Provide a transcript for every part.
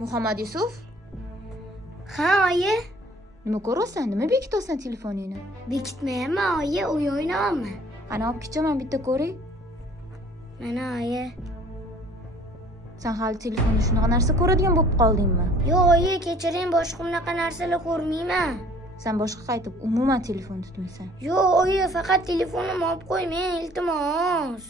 Muhammad Yusuf, Ha, oyi. nima ko'rasan? Nima bekityapsan telefoningni? Bekitmayapman, oyi. O'yin o'ynayapman. Qani olib ketchaman bitta ko'ray. Mana, oyi. Sen hali telefonda shunaqa narsa ko'radigan bo'lib qoldingmi? Yo'q, oyi, kechiring, boshqa bunaqa narsalar ko'rmayman. Sen boshqa qaytib umuman telefon tutmaysan. Yo'q, oyi, faqat telefonimni olib qo'ymang, iltimos.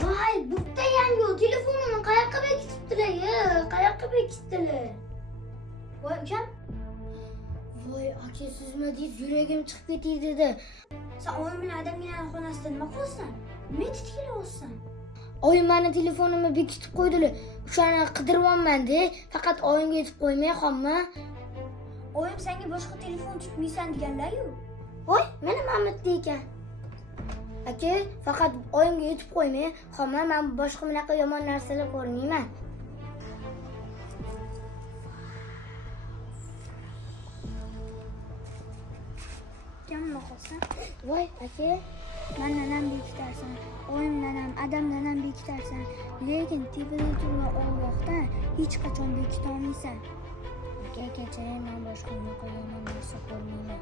Voy, bitta yangi telefonimni qayoqqa bekitibdilar? Qayoqqa bekitdilar? Voy, ukam. Voy, aka, sizmi deysiz, yuragim chiqib ketdi dedi. Sen oyim bilan adamginaning xonasida nima qilasan? Nima tiklayapsan? Oyim meni telefonimni bekitib qo'ydilar. O'shani qidiryapman-da, faqat oyimga yetib qo'ymay qolma. Oyim senga boshqa telefon tutmaysan deganlar-ku. Voy, mana Mamatda ekan. Aka, faqat oyimga yetib qo'ymay qolma, men boshqa bunaqa yomon narsalar ko'rmayman. Kimni qilsan? Voy, aka, mendan ham bekitarsan, oyimdan ham, adamdan ham bekitarsan, lekin temperatura Allohdan hech qachon bekita olmaysan. Aka, kechiring, men boshqa bunaqa yomon narsa ko'rmayman.